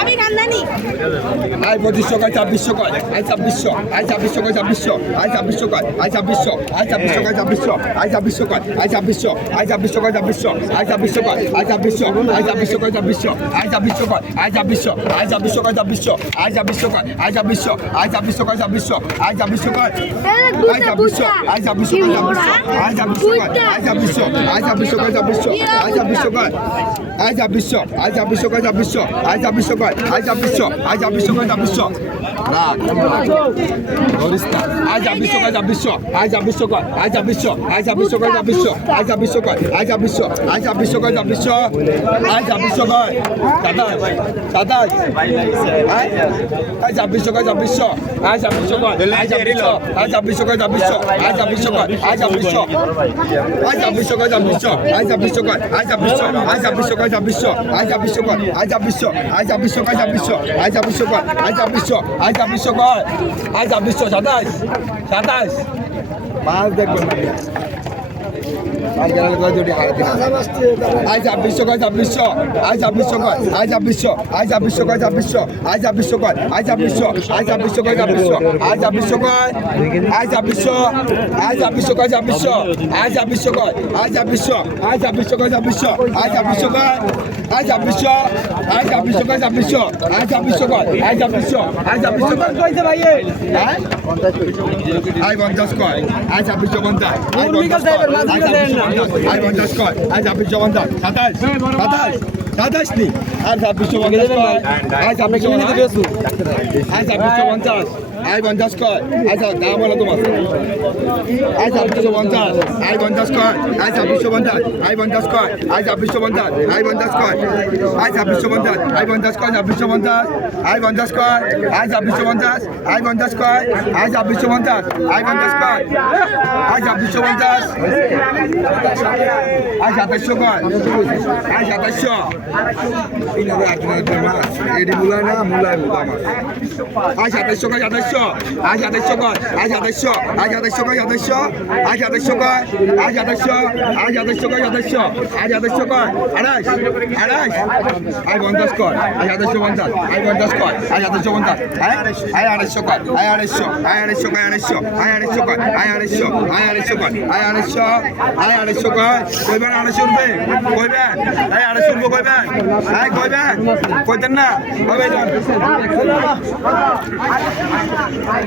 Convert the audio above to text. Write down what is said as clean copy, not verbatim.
আমি কান্দানি আই 2500 কয় 2600 কয় আই 2600 আই 2600 কয় 2600 আই 2600 কয় আই 2600 আই 2600 কয় 2600 আই 2600 কয় আই 2600 আই 2600 কয় 2600 আই 2600 কয় আই 2600 আই 2600 কয় 2600 আই 2600 কয় আই 2600 আই 2600 কয় 2600 আই 2600 কয় আই 2600 আই 2600 কয় 2600 আই 2600 কয় আই 2600 আই 2600 কয় 2600 আই 2600 কয় আই 2600 আই 2600 কয় 2600 আই 2600 কয় আই 2600 আই 2600 কয় 2600 আই 2600 কয় আই 2600 আই 2600 কয় 2600 না আই 2600 কয় 2600 আই 2600 কয় আই 2600 আই 2600 কয় 2600 আই 2600 কয় আই 2600 আই 2600 কয় 2600 আই 2600 কয় দাদা আই 2600 কয় 2600 আই 2600 কয় আই 2600 আই 2600 কয় 2600 আই 2600 কয় আই 2600 আই 2600 কয় 2600 আই 2600 কয় আই 2600 আই 2600 কয় 2600 আই 2600 কয় আই 2600 আই 2600 কয় 2600 আই 2600 কয় আই 2600 আই 2600 কয় আই 2600 27 মাছ দেখবেন আই গেলে কয় দুটি হাতে আই 2600 কয় 2600 আই 2600 কয় আই 2600 আই 2600 কয় 2600 আই 2600 কয় আই 2600 আই 2600 কয় 2600 আই 2600 কয় আই 2600 আই 2600 কয় 2600 আই 2600 কয় আই 2600 আই 2600 কয় 2600 আই 2600 কয় আই 2600 আই 2600 কয় 2600 আই 2600 কয় আই 2600 আই 2700 কইছে ভাই হ্যাঁ 50 আই 50 কয় আই 2600 50 আই 50 আই 50 কয় আই 2600 50 27 নি আর 2600 আই 2600 আই 2650 আই 50 কয় আই দাম বলো তোমার আই 2650 আই 50 কয় আই 2650 আই 50 কয় আই 2650 আই 50 কয় আই 2650 আই 50 কয় 2650 আই 50 কয় আই 2650 আই 50 কয় আই 2650 আই 50 কয় আই 2650 আই 2700 কয় আই 2700 ইনারে আপনার মাছ এডি মুলা না মুলা মাছ আই 2700 কয় 2700 আই 2700 কয় আই 2700 আই 2700 কয় 2700 আই 2700 কয় আই 2700 আই 2700 কয় 2700 আই 2700 কয় 28 আই 50 কয় আই 2750 আই 50 কয় আই 2750 আই 250 কয় আই 250 আই 250 কয় 250 আই 250 কয় আই 250 আই 250 কয় আই 250 আই 250 কয় কইবেন 250 রুপে কইবেন আই 250 রুপে কইবেন আই কইবেন কইতেন না কইবেন